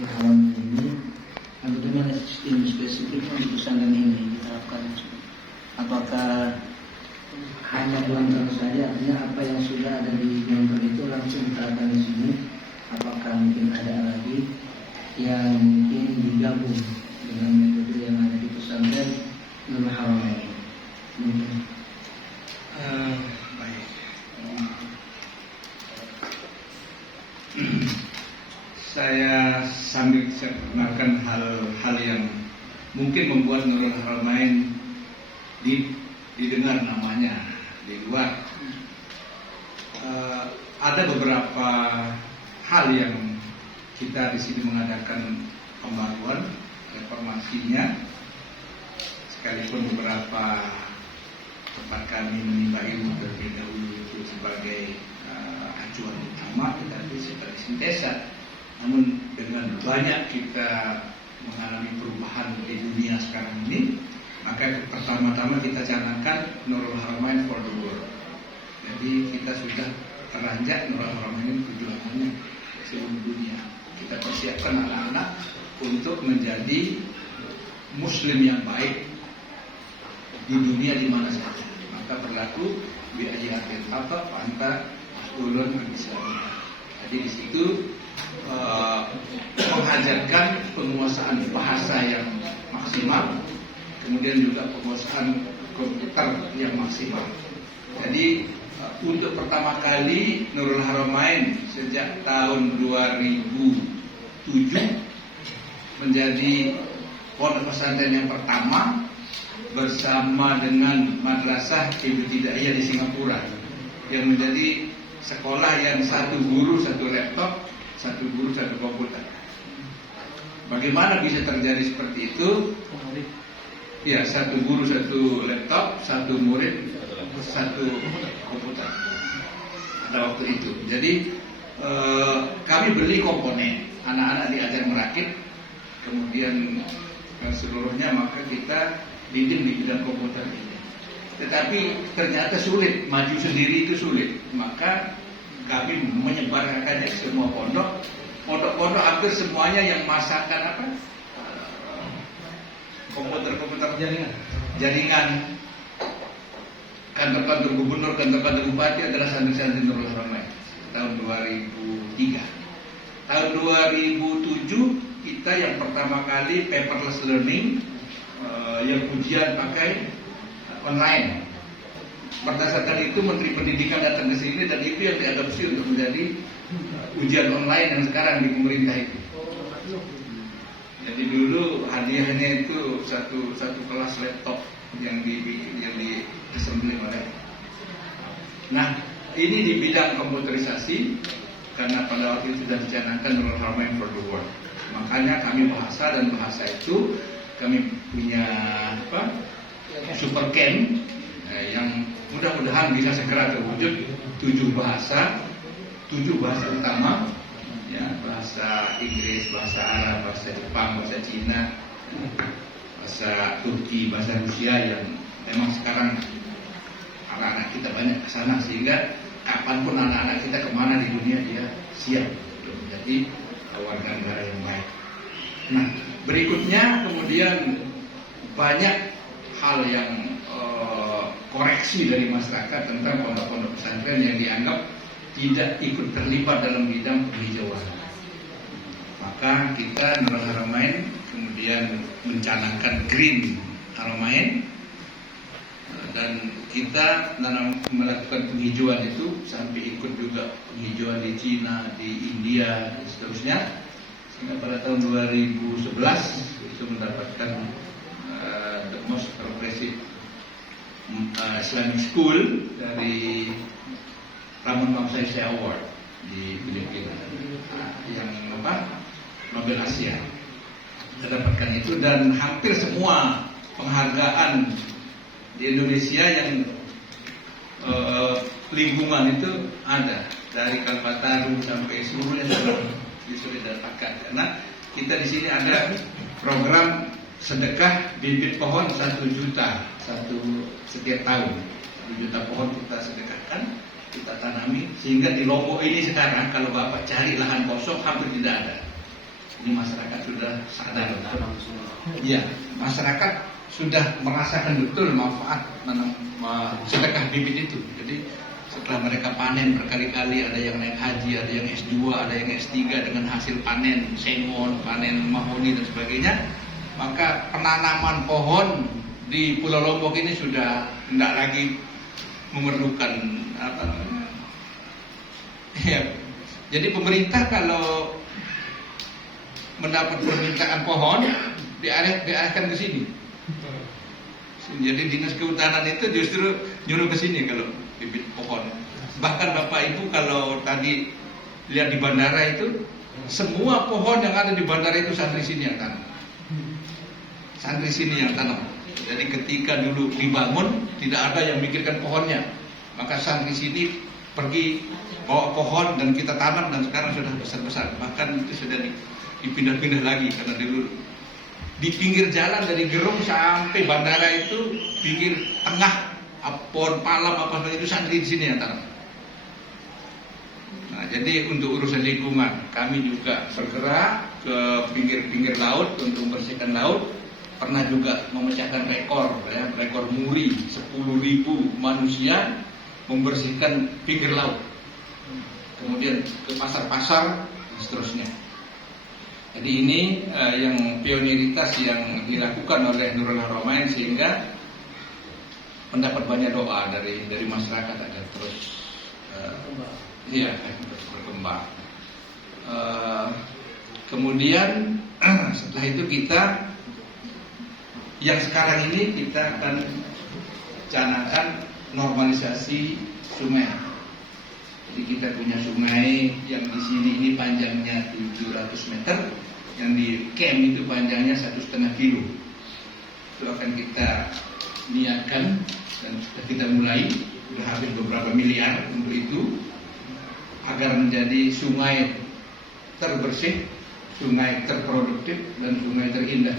haram ini. Bagaimana sistem spesifik untuk pesantren ini diterapkan? Apakah hanya gelanggang saja, artinya apa yang sudah ada di gelanggang itu langsung diterapkan di sini? Apakah mungkin ada lagi yang mungkin digabung dengan metode yang ada di pesantren Nurul Haramain? Mungkin. Baik. Saya sambil perkenalkan hal-hal yang mungkin membuat Nurul Haramain didengar namanya di luar. Ada beberapa hal yang kita di sini mengadakan pembaruan reformasinya, sekalipun beberapa tempat kami menimba ilmu terlebih dahulu itu sebagai acuan utama, tetapi sebagai sintesa. Namun dengan banyak kita mengalami perubahan di dunia sekarang ini, maka pertama-tama kita canangkan Nurul Haramain for the world. Jadi kita sudah teranjak Nurul Haramain tujuannya seluruh dunia. Kita persiapkan anak-anak untuk menjadi Muslim yang baik di dunia di mana saja. Maka berlaku bi ayatil khata anta ulun Islamiyah. Jadi di situ mengajarkan penguasaan bahasa yang maksimal, kemudian juga penguasaan komputer yang maksimal. Jadi untuk pertama kali Nurul Haramain sejak tahun 2007 menjadi pondok pesantren yang pertama bersama dengan Madrasah Ibtidaiyah di Singapura, yang menjadi sekolah yang satu guru satu laptop, satu guru satu komputer. Bagaimana bisa terjadi seperti itu? Ya, satu guru satu laptop, satu murid satu komputer pada waktu itu. Jadi kami beli komponen, anak-anak diajar merakit, kemudian seluruhnya maka kita bimbing di bidang komputer ini. Tetapi ternyata sulit, maju sendiri itu sulit. Maka kami menyebarkannya ke semua pondok. Pondok-pondok hampir semuanya yang masakan apa? Komputer jaringan. Kantor-kantor gubernur, kantor-kantor bupati adalah santri-santri Nurul Haramain tahun 2003. Tahun 2007 kita yang pertama kali paperless learning, yang ujian pakai online. Berdasarkan itu Menteri Pendidikan datang ke sini dan itu yang diadopsi untuk menjadi ujian online yang sekarang di pemerintah itu. Jadi dulu hadiahnya itu satu kelas laptop yang di assembly oleh. Nah, ini di bidang komputerisasi karena pada waktu itu sudah dicanangkan Nurul Haramain for the world. Makanya kami bahasa itu kami punya super camp yang mudah-mudahan bisa segera terwujud 7 bahasa utama, ya, bahasa Inggris, bahasa Arab, bahasa Jepang, bahasa Cina, bahasa Turki, bahasa Rusia yang memang sekarang anak-anak kita banyak ke sana sehingga kapanpun anak-anak kita kemana di dunia dia siap untuk menjadi warga negara yang baik. Nah, berikutnya kemudian banyak hal yang koreksi dari masyarakat tentang pondok-pondok pesantren yang dianggap tidak ikut terlibat dalam bidang penghijauan. Maka kita Nurul Haramain kemudian mencanangkan Green Haramain, dan kita melakukan penghijauan itu sampai ikut juga penghijauan di Cina, di India dan seterusnya, sehingga pada tahun 2011 itu mendapatkan the most progressive Islamic School dari Ramon Magsaysay Award di Filipina, yang Nobel Asia. Kita dapatkan itu, dan hampir semua penghargaan di Indonesia yang lingkungan itu ada, dari Kalpataru sampai seluruhnya sudah didapatkan. Karena kita di sini ada program sedekah bibit pohon 1 juta setiap tahun. 1 juta pohon kita sedekahkan, kita tanami, sehingga di Lombok ini sekarang kalau Bapak cari lahan kosong hampir tidak ada. Ini masyarakat sudah sadar. Iya, masyarakat sudah merasakan betul manfaat sedekah bibit itu. Jadi setelah mereka panen berkali-kali, ada yang naik haji, ada yang S2, ada yang S3 dengan hasil panen sengon, panen mahoni dan sebagainya, maka penanaman pohon di Pulau Lombok ini sudah tidak lagi memerlukan apa namanya. Ya, jadi pemerintah kalau mendapat permintaan pohon diarahkan ke sini. Jadi dinas kehutanan itu justru nyuruh ke sini kalau bibit pohon. Bahkan Bapak Ibu kalau tadi lihat di bandara itu, semua pohon yang ada di bandara itu santri sini yang tanam. Santri sini yang tanam. Jadi ketika dulu dibangun tidak ada yang mikirkan pohonnya, maka santri sini pergi bawa pohon dan kita tanam, dan sekarang sudah besar-besar. Bahkan itu sudah dipindah-pindah lagi karena dulu di pinggir jalan dari Gerung sampai bandara itu pinggir tengah pohon palam apa saja itu santri di sini yang tanam. Nah, jadi untuk urusan lingkungan kami juga bergerak ke pinggir-pinggir laut untuk membersihkan laut. Pernah juga memecahkan rekor muri 10.000 manusia membersihkan pinggir laut. Kemudian ke pasar-pasar dan seterusnya. Jadi ini yang pioniritas yang dilakukan oleh Nurul Haramain sehingga mendapat banyak doa dari masyarakat agar terus terus berkembang. Kemudian setelah itu kita yang sekarang ini kita akan canangkan normalisasi sungai. Jadi kita punya sungai yang di sini ini panjangnya 700 meter, yang di camp itu panjangnya 1,5 kilo. Itu akan kita niatkan dan sudah kita mulai, sudah habis beberapa miliar untuk itu, agar menjadi sungai terbersih, sungai terproduktif dan sungai terindah.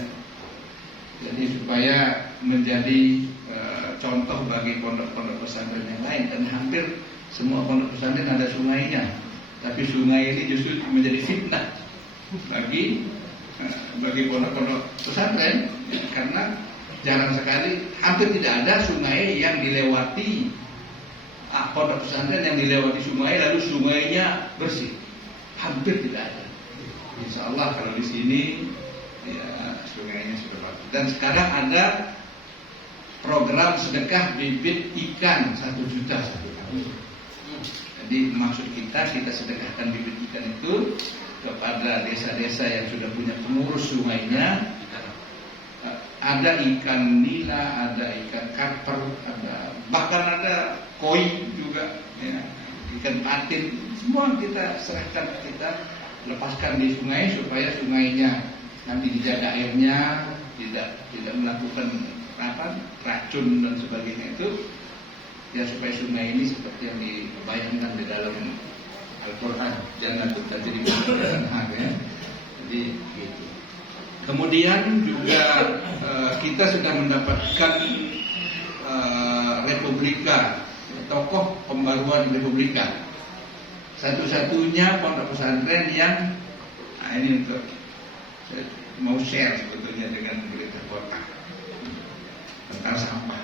Jadi supaya menjadi contoh bagi pondok-pondok pesantren yang lain, dan hampir semua pondok pesantren ada sungainya, tapi sungai ini justru menjadi fitnah bagi pondok-pondok pesantren karena jarang sekali, hampir tidak ada sungai yang dilewati pondok pesantren yang dilewati sungai lalu sungainya bersih, hampir tidak ada. Insya Allah kalau di sini ya sungainya sudah bagus. Dan sekarang ada program sedekah bibit ikan 1 juta satu tahun. Jadi maksud kita sedekahkan bibit ikan itu kepada desa-desa yang sudah punya pengurus sungainya. Ada ikan nila, ada ikan karper, bahkan ada koi juga, ya, ikan patin. Semua kita serahkan, kita lepaskan di sungai supaya sungainya nanti dijaga airnya, tidak melakukan racun dan sebagainya itu, ya supaya sungai ini seperti yang dibayangkan di dalam Al-Quran, jannatul tajri min tahtiha al-anhar, ya. Jadi gitu. Kemudian juga kita sudah mendapatkan Republika, tokoh pembaruan Republika. Satu-satunya pondok pesantren yang ini untuk saya mau share sebetulnya dengan pemerintah kota tentang sampah.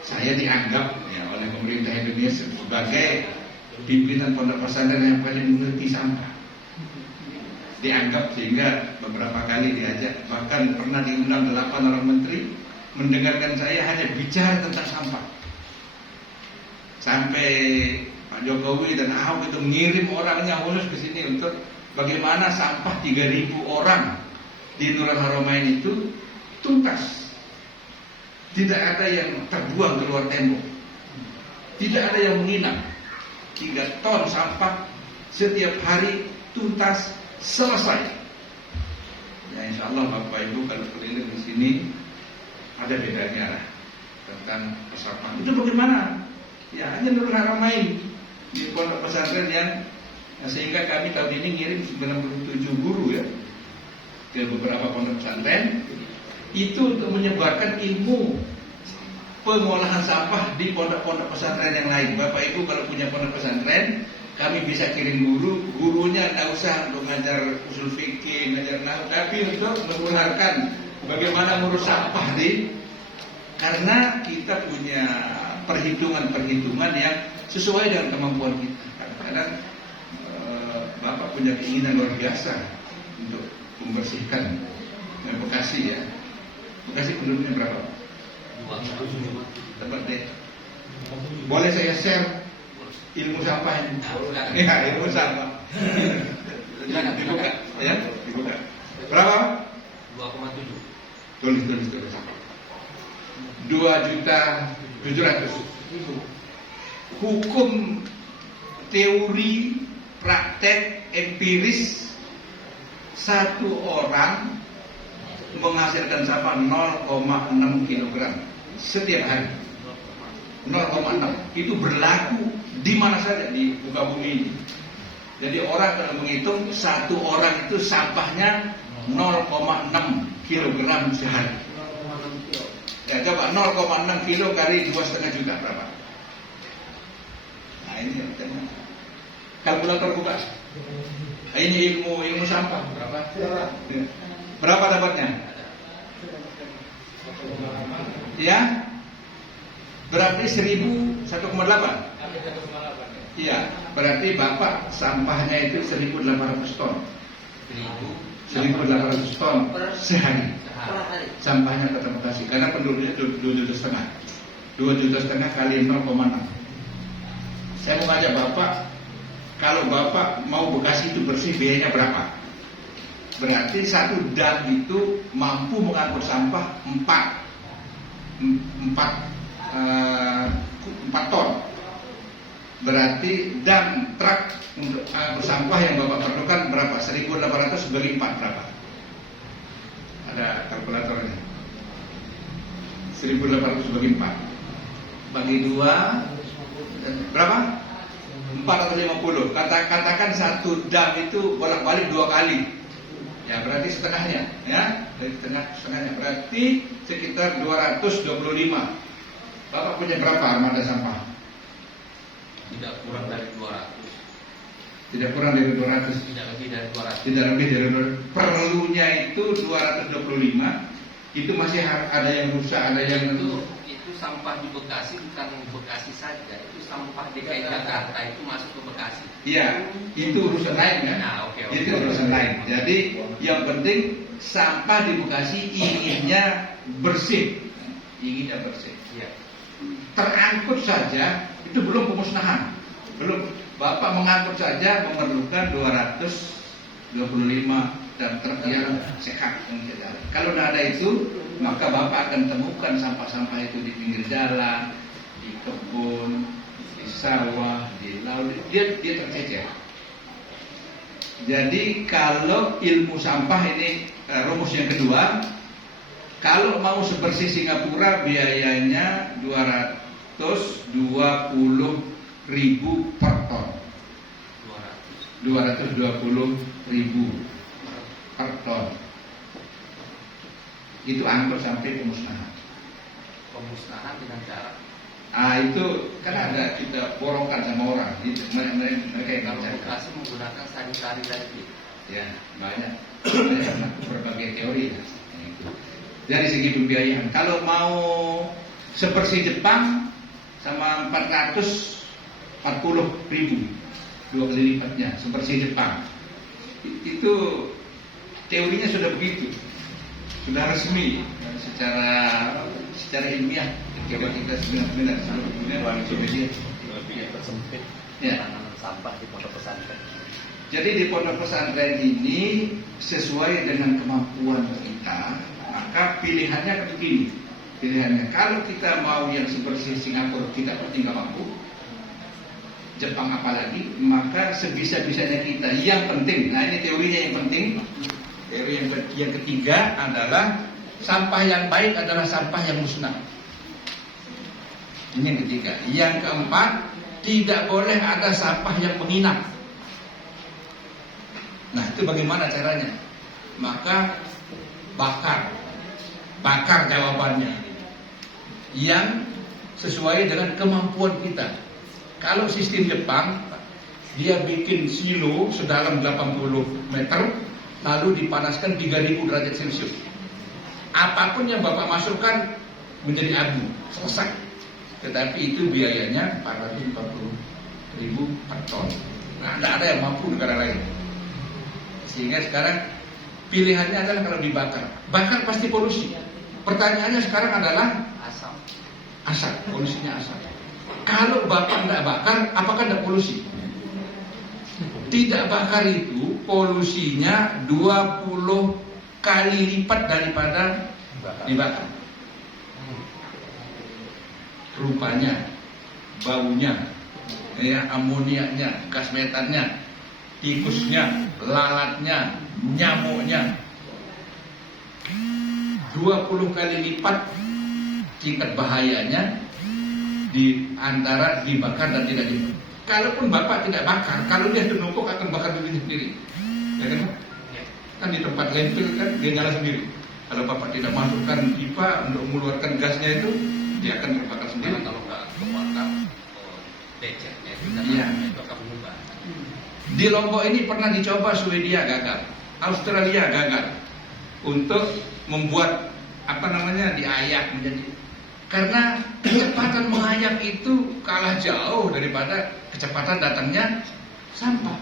Saya dianggap ya oleh pemerintah Indonesia sebagai pimpinan pondok pesantren yang paling mengerti sampah. Dianggap sehingga beberapa kali diajak, bahkan pernah diundang 8 orang menteri mendengarkan saya hanya bicara tentang sampah. Sampai Pak Jokowi dan Ahok itu mengirim orangnya khusus ke sini untuk bagaimana sampah 3.000 orang di Nurul Haramain itu tuntas. Tidak ada yang terbuang keluar tembok. Tidak ada yang menginap. 3 ton sampah setiap hari tuntas selesai. Ya insya Allah Bapak Ibu kalau keliling di sini ada bedanya lah tentang persampahan. Itu bagaimana? Ya hanya Nurul Haramain di pondok pesantren yang sehingga kami tahun ini ngirim 97 guru ya ke beberapa pondok pesantren itu untuk menyebarkan ilmu pengolahan sampah di pondok-pondok pesantren yang lain. Bapak Ibu kalau punya pondok pesantren, kami bisa kirim gurunya tidak usah untuk ngajar usul fikih, tahu. Tapi untuk menularkan bagaimana ngurus sampah karena kita punya perhitungan-perhitungan yang sesuai dengan kemampuan kita. Kadang-kadang Bapak punya keinginan luar biasa untuk membersihkan Bekasi ya. Bekasi penduduknya berapa? 2. Dapat deh. Boleh saya share ilmu sampah ini? Ya, ilmu sampah. Dibuka, ya, dibuka. Berapa? 2,7. Tulis. 2.700.000. Hukum teori praktek empiris satu orang menghasilkan sampah 0,6 kg setiap hari. 0,6 itu berlaku di mana saja di muka bumi ini. Jadi orang kalau menghitung satu orang itu sampahnya 0,6 kg sehari. Ya coba 0,6 kilo kali 2,5 juta berapa? Nah ini kalkulator buka. Nah, ini ilmu sampah berapa? Berapa dapatnya? Ya, berarti 1,8. Iya, berarti Bapak sampahnya itu 1.800 ton. 1.800 ton sehari. Sampahnya Kota Bekasi karena penduduknya 2,5 juta. 2,5 juta kali 0,6. Saya mau ngajak Bapak, kalau Bapak mau Bekasi itu bersih biayanya berapa? Berarti satu dam itu mampu mengangkut sampah 4 ton. Berarti dam truk untuk angkut sampah yang Bapak perlukan berapa? 1.800 bagi 4 berapa? Ada kalkulatornya. 1.800 bagi 4 bagi 2 berapa? 450. Katakan satu dam itu bolak-balik 2 kali. Ya berarti setengahnya, ya dari setengahnya berarti sekitar 225. Bapak punya berapa armada sampah? Tidak kurang dari 200. Tidak kurang dari 200. Tidak lebih dari 200. Tidak lebih dari 200. Perlunya itu 225. Itu masih ada yang rusak, ada yang itu sampah di Bekasi bukan Bekasi saja. Itu sampah DKI Jakarta itu masuk ke Bekasi. Iya, itu urusan lain kan? Nah, oke. Itu urusan lain. Jadi yang penting sampah di Bekasi inginnya bersih. Inginnya bersih. Iya. Terangkut saja itu belum pemusnahan. Belum. Bapak mengangkut saja memerlukan 225 dan truk yang sehat. Kalau tidak ada itu, maka Bapak akan temukan sampah-sampah itu di pinggir jalan, di kebun, di sawah, di laut. Dia tercecer. Jadi kalau ilmu sampah ini rumus yang kedua, kalau mau sebersih Singapura biayanya 220.000 per ton. 220.000 per ton. Itu angkut sampai pemusnahan. Pemusnahan dengan cara. Itu kan ada kita borongkan sama orang. Itu mereka yang Kalau cari. Bekasi menggunakan sanitari lagi. Ya banyak berbagai teori. Dari segi pembiayaan, kalau mau seperti Jepang sama 440.000, 2 kali lipatnya seperti Jepang. Itu teorinya sudah begitu, sudah resmi secara ilmiah. Coba kita benar-benar media Lebih tersempit. Ya. Penanganan sampah di pondok pesantren. Jadi di pondok pesantren ini sesuai dengan kemampuan kita, maka pilihannya begini. Pilihannya kalau kita mau yang seperti Singapura kita pasti nggak mampu, Jepang apalagi, maka sebisa-bisanya kita. Yang penting, nah ini teorinya yang penting. Teori yang ketiga adalah sampah yang baik adalah sampah yang musnah. Ini yang ketiga. Yang keempat, tidak boleh ada sampah yang menginap. Nah itu bagaimana caranya? Maka bakar jawabannya yang sesuai dengan kemampuan kita. Kalau sistem Jepang, dia bikin silo sedalam 80 meter, lalu dipanaskan 3000 derajat Celcius. Apapun yang Bapak masukkan menjadi abu, selesai. Tetapi itu biayanya 440.000 per ton. Nah, tidak ada yang mampu negara lain. Sehingga sekarang pilihannya adalah kalau dibakar. Bakar pasti polusi. Pertanyaannya sekarang adalah asap, polusinya asap. Kalau Bapak tidak bakar, apakah tidak polusi? Tidak bakar itu polusinya 20 kali lipat daripada dibakar. Rupanya, baunya, ya, amoniaknya, gas metannya, tikusnya, lalatnya, nyamuknya 20 kali lipat tingkat bahayanya di antara dibakar dan tidak dibakar. Kalaupun Bapak tidak bakar, kalau dia menumpuk akan bakar diri sendiri, ya kan? Kan di tempat landfill kan dia nyala sendiri. Kalau Bapak tidak masukkan pipa untuk mengeluarkan gasnya itu, dia akan terbakar sendiri. Karena kalau nggak kebakar, lecetnya itu akan mengubah. Di Lombok ini pernah dicoba, Swedia gagal, Australia gagal untuk membuat diayak menjadi, karena kecepatan mengayak itu kalah jauh daripada kecepatan datangnya sampah.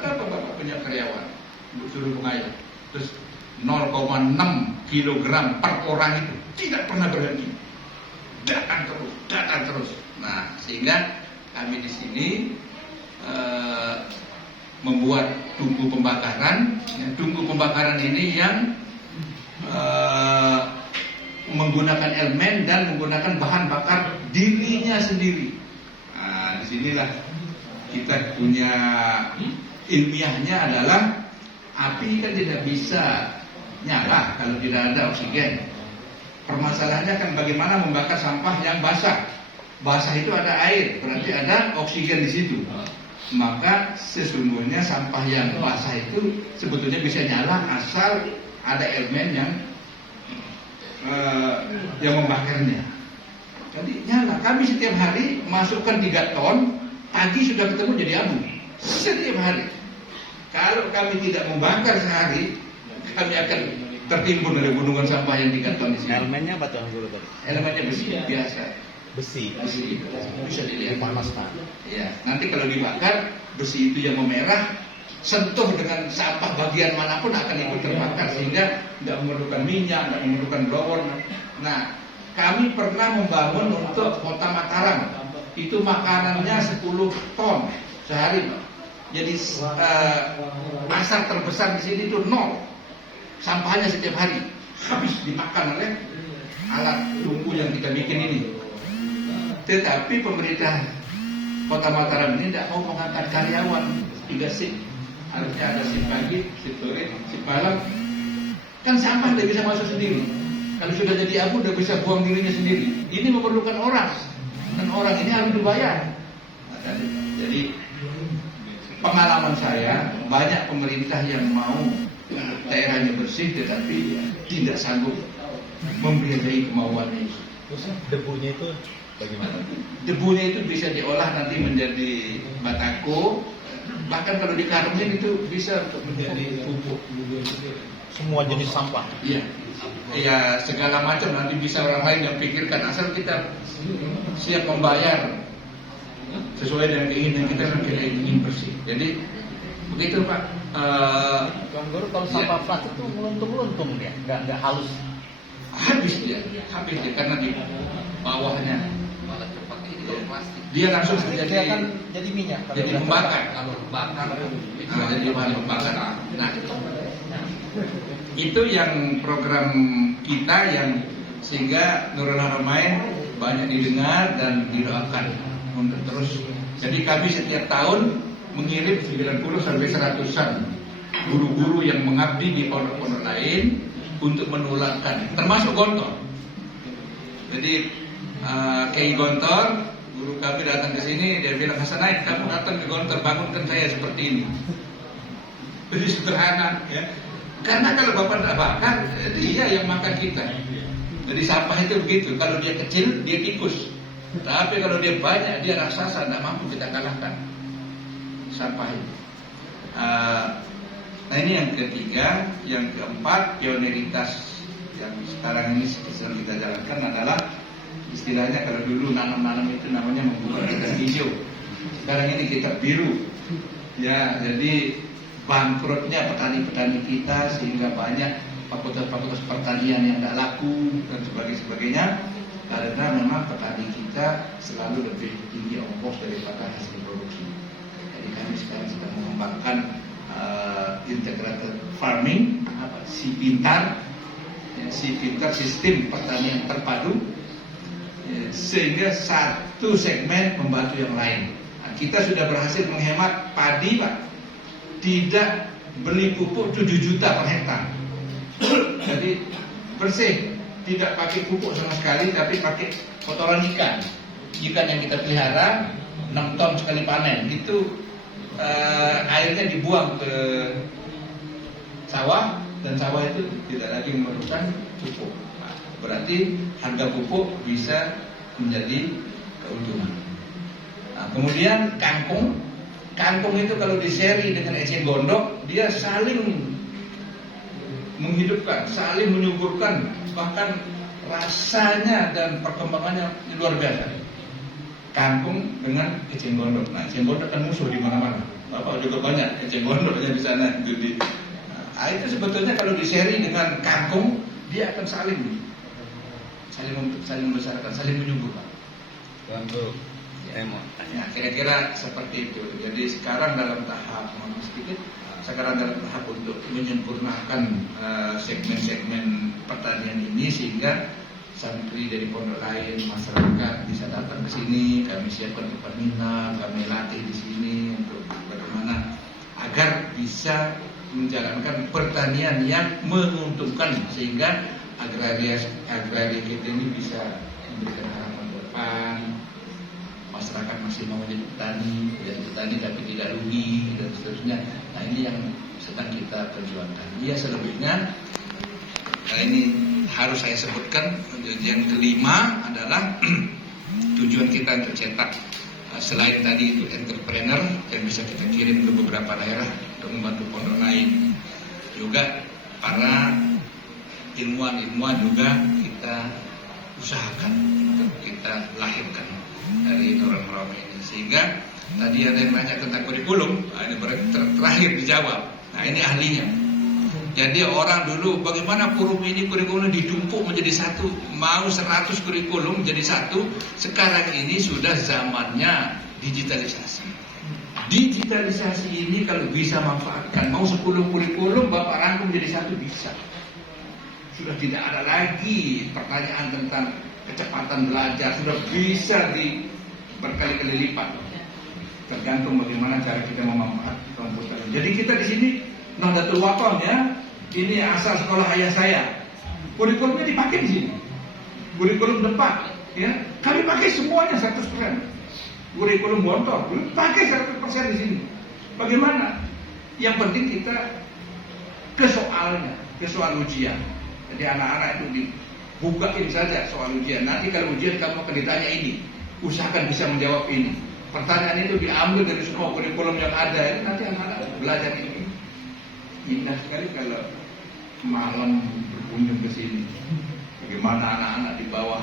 Berapa Bapak punya karyawan untuk suruh mengayak? Terus 0,6 kilogram per orang itu tidak pernah berhenti, datang terus. Nah, sehingga kami di sini membuat tungku pembakaran. Tungku pembakaran ini yang menggunakan elemen dan menggunakan bahan bakar dirinya sendiri. Nah, disinilah kita punya ilmiahnya adalah api kan tidak bisa nyala kalau tidak ada oksigen. Permasalahannya kan bagaimana membakar sampah yang basah. Basah itu ada air, berarti ada oksigen di situ. Maka sesungguhnya sampah yang basah itu sebetulnya bisa nyala asal ada elemen yang membakarnya. Jadi nyala. Kami setiap hari masukkan 3 ton, pagi sudah ketemu jadi abu. Setiap hari. Kalau kami tidak membakar sehari, kami akan tertimbun dari gunungan sampah yang 3 ton di sini. Elemennya apa tuh Guru tadi? Elemennya besi biasa. Besi. Bisa dilihat. Dipanaskan. Ya, nanti kalau dibakar, besi itu yang memerah, sentuh dengan sampah bagian manapun akan ikut terbakar, sehingga tidak memerlukan minyak, tidak memerlukan blower. Nah, kami pernah membangun untuk Kota Mataram, itu makanannya 10 ton sehari, Pak. Jadi pasar terbesar di sini itu 0, sampahnya setiap hari habis dimakan oleh alat tungku yang kita bikin ini. Tetapi pemerintah Kota Mataram ini tidak mau mengangkat karyawan 3 shift. Harusnya ada shift pagi, shift sore, shift malam. Kan sampah tidak bisa masuk sendiri. Kalau sudah jadi abu, tidak bisa buang dirinya sendiri. Ini memerlukan orang, dan orang ini harus dibayar. Jadi pengalaman saya, banyak pemerintah yang mau daerahnya bersih, tetapi tidak sanggup membiayai kemauannya. Terus debunya itu bagaimana? Debunya itu bisa diolah nanti menjadi batako. Bahkan kalau dikarungin itu bisa untuk menjadi pupuk. Semua jenis sampah. Iya. Ya segala macam nanti bisa orang lain yang pikirkan, asal kita siap membayar sesuai dengan keinginan kita, kan kita ingin bersih. Jadi begitu Pak. Tuan Guru, kalau sampah plastik itu meluntung-meluntung dia, nggak halus. Habis dia karena di bawahnya Malah cepat ini kalau plastik. dia langsung Dia menjadi kan jadi minyak. jadi pembakar. Kalau bakar Jadi bahan pembakar. Nah, itu yang program kita yang sehingga Nurul Haramain banyak didengar dan didoakan untuk terus. Jadi kami setiap tahun mengirim 90 sampai 100-an guru-guru yang mengabdi di pondok-pondok lain untuk menularkan, termasuk Gontor. Jadi Kiai Gontor, guru kami datang ke sini, dia bilang, Hasanain, kamu datang ke Gontor, bangunkan saya seperti ini. Jadi sederhana, ya. Karena kalau Bapak tidak bakar, dia yang makan kita. Jadi sampah itu begitu. Kalau dia kecil, dia tikus. Tapi kalau dia banyak, dia raksasa, tidak mampu kita kalahkan sampah itu. Nah ini yang ketiga. Yang keempat, pioneritas yang sekarang ini sedang kita jalankan adalah istilahnya kalau dulu nanam-nanam itu namanya membuka kitab hijau. Sekarang ini kitab biru. Ya, jadi bangkrutnya petani-petani kita sehingga banyak fakultas-fakultas pertanian yang tidak laku dan sebagainya karena memang petani kita selalu lebih tinggi ongkos daripada hasil produksi. Jadi kami sekarang sedang mengembangkan integrated farming, si pintar, sistem pertanian terpadu, sehingga satu segmen membantu yang lain. Nah, kita sudah berhasil menghemat padi, Pak. Tidak beli pupuk 7 juta per hektar. Jadi bersih, tidak pakai pupuk sama sekali, tapi pakai kotoran ikan. Ikan yang kita pelihara 6 ton sekali panen. Itu airnya dibuang ke sawah, dan sawah itu tidak lagi memerlukan pupuk. Nah, berarti harga pupuk bisa menjadi keuntungan. Nah, kemudian kangkung itu kalau diseri dengan eceng gondok, dia saling menghidupkan, saling menyuburkan, bahkan rasanya dan perkembangannya luar biasa. Kangkung dengan eceng gondok. Nah, eceng gondok kan musuh di mana-mana. Bapak juga banyak eceng gondoknya di sana. Jadi, nah, itu sebetulnya kalau diseri dengan kangkung, dia akan saling membesarkan, saling menyuburkan. Untuk Ya, kira-kira seperti itu. Jadi sekarang dalam tahap untuk menyempurnakan segmen-segmen pertanian ini sehingga santri dari pondok lain, masyarakat bisa datang ke sini. Kami siapkan tempat nginap, kami latih di sini untuk bagaimana agar bisa menjalankan pertanian yang menguntungkan sehingga agraria kita ini bisa memberikan harapan ke depan. Masyarakat masih mau menjadi petani tapi tidak rugi dan seterusnya. Nah, ini yang sedang kita perjuangkan. Selebihnya, nah ini harus saya sebutkan. Yang kelima adalah tujuan kita untuk cetak selain tadi itu entrepreneur yang bisa kita kirim ke beberapa daerah untuk membantu pondok lain, juga para ilmuwan juga kita usahakan untuk kita lahirkan dari Nurul ini. Sehingga tadi ada yang nanya tentang kurikulum, ini terakhir dijawab. Nah, ini ahlinya. Jadi orang dulu bagaimana kurikulum ditumpuk menjadi satu, mau 100 kurikulum menjadi satu. Sekarang ini sudah zamannya digitalisasi. Digitalisasi ini kalau bisa manfaatkan, mau 10 kurikulum Bapak rangkum menjadi satu bisa. Sudah tidak ada lagi pertanyaan tentang kecepatan belajar, sudah bisa berkali-kali lipat. Tergantung bagaimana cara kita memanfaatkan komputer. Jadi kita di sini Nahdlatul Wathon ya, ini asal sekolah ayah saya. Kurikulumnya dipakai di sini. Kurikulum depan, ya. Kami pakai semuanya 100%. Kurikulum Bontor, pakai 100% di sini. Bagaimana? Yang penting kita ke soalnya, ke soal ujian. Jadi anak-anak itu dibukain saja soal ujian. Nanti kalau ujian kamu akan ditanya ini, usahakan bisa menjawab ini. Pertanyaan itu diambil dari semua kurikulum yang ada. Ini nanti anak-anak belajar ini. Indah sekali kalau malam berkunjung ke sini. Bagaimana anak-anak di bawah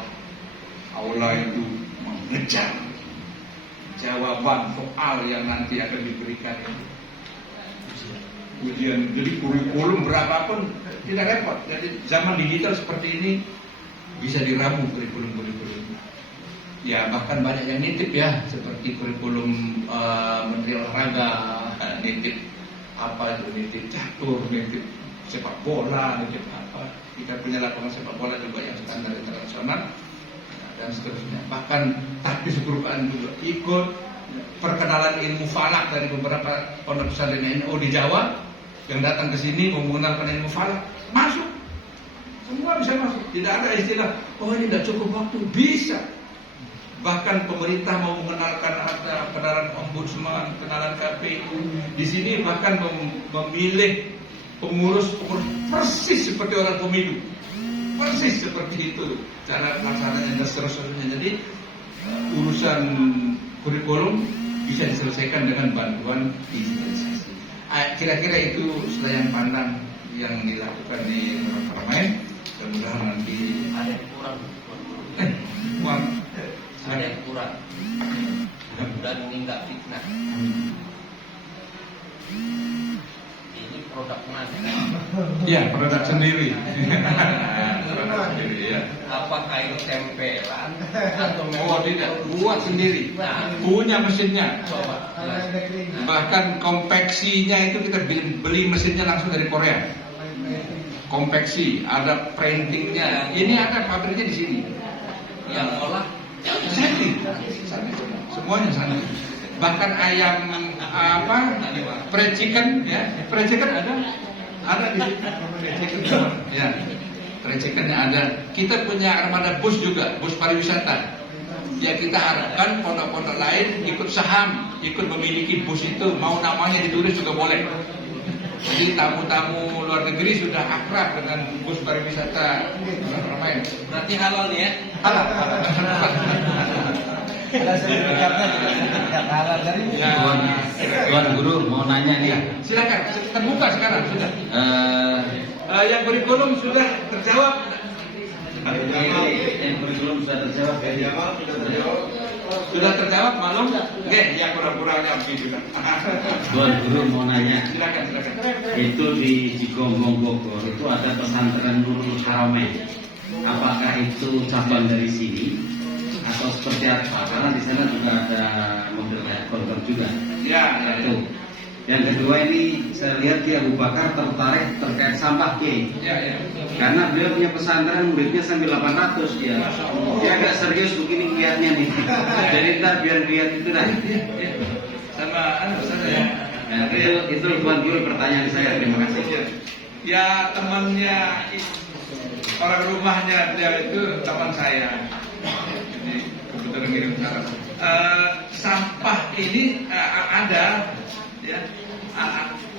aula itu mengejar jawaban soal yang nanti akan diberikan itu. Ujian, jadi kurikulum berapapun tidak repot. Jadi zaman digital seperti ini bisa diramu kurikulum-kurikulum. Ya bahkan banyak yang nitip ya, seperti kurikulum Menteri Olahraga, nitip apa itu, nitip catur, nitip sepak bola, nitip apa. Kita punya lapangan sepak bola juga yang standar internasional dan seterusnya. Bahkan takbir Quran juga ikut, perkenalan ilmu falak dari beberapa pondok pesantren NU di Jawa yang datang ke sini menggunakan ilmu falak masuk, semua bisa masuk. Tidak ada istilah oh ini tidak cukup waktu, bisa. Bahkan pemerintah mau mengenalkan ada kenalan ombudsman, kenalan KPU di sini, bahkan memilih pengurus persis seperti orang pemilu, persis seperti itu cara pelaksananya dan seterusnya. Jadi urusan kurikulum bisa diselesaikan dengan bantuan digitalisasi. Kira-kira itu selain pandang yang dilakukan di Parlemen. Mudah-mudahan nanti Ada yang kurang. uang Ada yang kurang. Mudah-mudahan ini nggak fitnah. Ini produk mana? ya produk sendiri. Produk sendiri ya. Apa kayu tempelan atau Oh tidak, buat sendiri. Nah, Punya mesinnya. coba. Bahkan konveksinya itu kita beli mesinnya langsung dari Korea. Konveksi, ada printingnya. Ini ada pabriknya di sini. Yang olah Sandi, semuanya sandi. Bahkan ayam fried chicken, ya, fried chicken ada di sini. Fried chicken, ya, fried chickennya ada. Kita punya armada bus juga, bus pariwisata. Ya kita harapkan pondok-pondok lain ikut saham, ikut memiliki bus itu, mau namanya ditulis juga boleh. Jadi tamu-tamu luar negeri sudah akrab dengan bus pariwisata Parlemen. berarti halal nih ya. Halal. Ada sertifikatnya juga, sertifikat halal dari Ya. Tuan Guru mau nanya nih. Ya, silakan terbuka sekarang sudah. Yang kurikulum sudah terjawab. Yang kurikulum sudah terjawab. Sudah terjawab malum? Oke, yang kurang-kurangnya begitu. Tuan Guru mau nanya. Silakan. Itu di Cigombong Bogor itu ada pesantren Nurul Haramain. Apakah itu cabang dari sini atau seperti apa? Karena di sana juga ada mobil kayak Golfer juga. Ya. Satu. Yang kedua ini saya lihat Ki Abu Bakar tertarik terkait sampah Ki. Ya. Karena beliau punya pesantren muridnya sampai 800 dia. Dia agak serius begini lihatnya nih. Jadi ntar biar lihat itu dah. Sama sana ya. Nah, itu Tuan Guru pertanyaan saya. Terima kasih. Ya temannya orang rumahnya dia itu teman saya. Jadi kebetulan ngirim salam. Sampah ini ada ya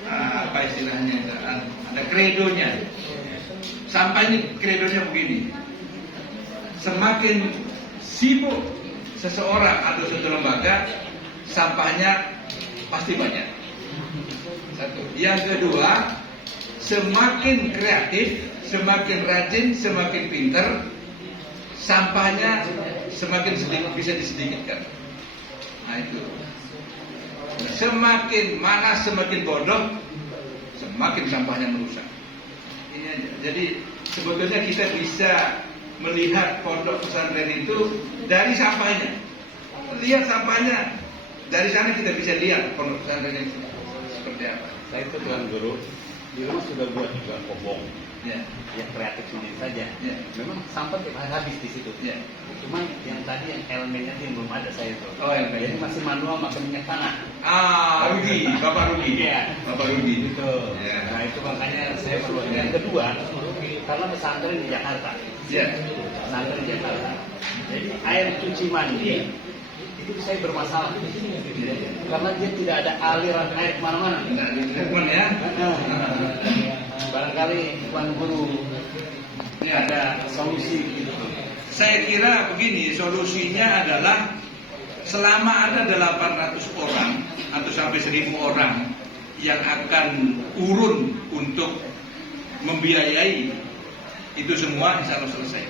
apa istilahnya ada kredonya. Sampah ini kredonya begini. Semakin sibuk seseorang atau suatu lembaga, sampahnya pasti banyak. Satu. Yang kedua, semakin kreatif, semakin rajin, semakin pinter, sampahnya semakin sedikit bisa disedikitkan. Nah itu. Semakin malas, semakin bodoh, semakin sampahnya merusak. Ini aja. Jadi sebetulnya kita bisa melihat pondok pesantren itu dari sampahnya. Lihat sampahnya. Dari sana kita bisa lihat pondok pesantren itu seperti apa. Saya itu Tuan Guru, di rumah sudah buat juga kobong. Ya. Yang kreatif sendiri saja. Ya. Memang sampah habis di situ. Ya. Cuma yang tadi yang elemennya yang belum ada saya itu. Oh, yang tadi. Jadi masih manual pakai minyak tanah. Rugi, Bapak Rugi. Iya. Bapak Rugi. Gitu. Ya. Nah itu makanya saya perlu. Yang kedua, karena pesantren di Jakarta. Ya. Pesantren di Jakarta. Jadi air cuci mandi itu saya bermasalah. Karena dia tidak ada aliran air kemana-mana. Nah, telepon ya. Barangkali Tuan Guru ini ada solusi gitu. Saya kira begini, solusinya adalah selama ada 800 orang atau sampai 1000 orang yang akan urun untuk membiayai itu semua, insya Allah selesai.